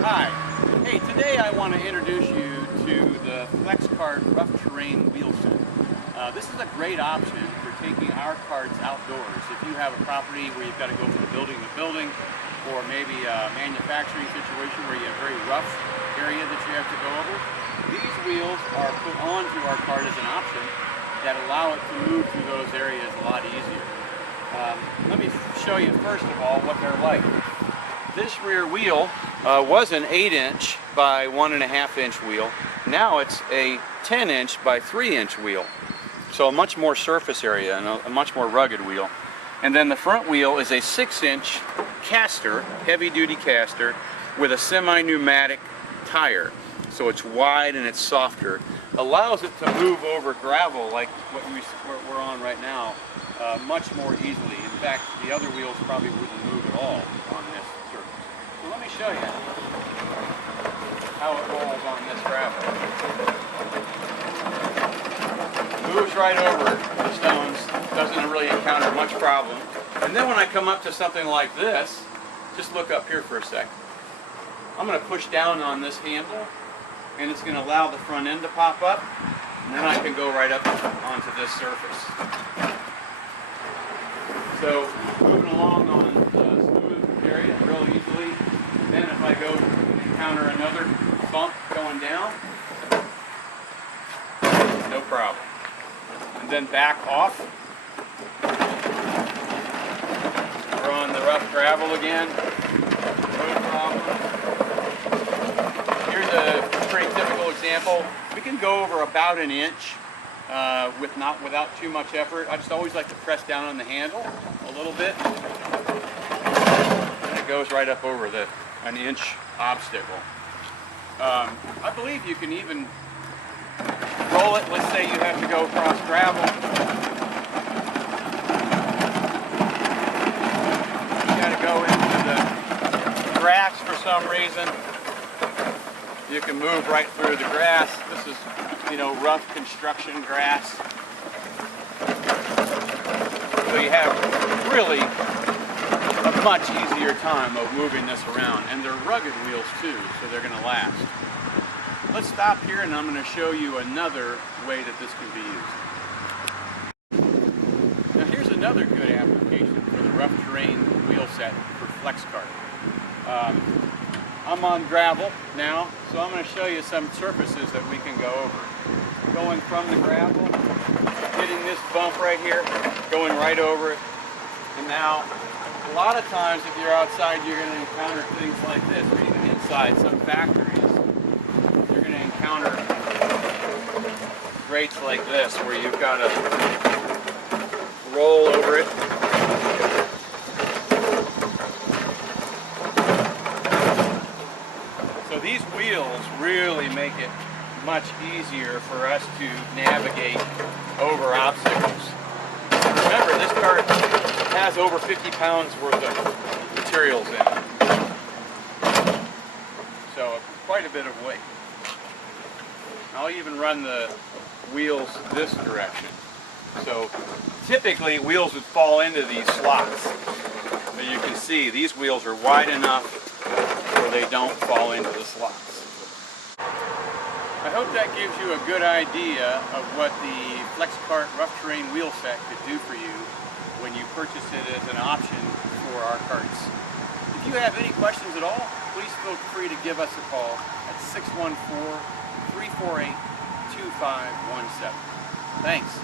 Hi. Hey, today I want to introduce you to the FlexCart Rough Terrain Wheel Set. This is a great option for taking our carts outdoors. If you have a property where you've got to go from building to building, or maybe a manufacturing situation where you have a very rough area that you have to go over, these wheels are put onto our cart as an option that allow it to move through those areas a lot easier. Let me show you first of all what they're like. This rear wheel was an 8-inch by 1.5-inch wheel. Now it's a 10-inch by 3-inch wheel. So a much more surface area and a much more rugged wheel. And then the front wheel is a 6-inch caster, heavy-duty caster, with a semi-pneumatic tire. So it's wide and it's softer. Allows it to move over gravel like what we're on right now much more easily. In fact, the other wheels probably wouldn't move at all on this surface. So let me show you how it rolls on this gravel. Moves right over the stones, doesn't really encounter much problem. And then when I come up to something like this, just look up here for a second. I'm going to push down on this handle, and it's going to allow the front end to pop up, and then I can go right up onto this surface. So moving along on the smooth area real easily. Then if I go encounter another bump going down, no problem. And then back off. We're on the rough gravel again, no problem. Here's a pretty typical example. We can go over about an inch without too much effort. I just always like to press down on the handle a little bit, and it goes right up over an inch obstacle. I believe you can even roll it. Let's say you have to go across gravel. You got to go into the grass for some reason. You can move right through the grass. This is, rough construction grass. So you have really a much easier time of moving this around. And they're rugged wheels too, so they're going to last. Let's stop here and I'm going to show you another way that this can be used. Now here's another good application for the rough terrain wheel set for FlexCart. I'm on gravel now, so I'm going to show you some surfaces that we can go over. Going from the gravel, hitting this bump right here, going right over it. And now, a lot of times if you're outside, you're going to encounter things like this, or even inside some factories. You're going to encounter grates like this, where you've got to roll over it. So these wheels really make it much easier for us to navigate over obstacles. Remember, this cart has over 50 pounds worth of materials in it. So quite a bit of weight. I'll even run the wheels this direction. So typically wheels would fall into these slots. But you can see these wheels are wide enough where they don't fall into the slots. I hope that gives you a good idea of what the FlexCart Rough Terrain Wheel Set could do for you when you purchase it as an option for our carts. If you have any questions at all, please feel free to give us a call at 614-348-2517. Thanks.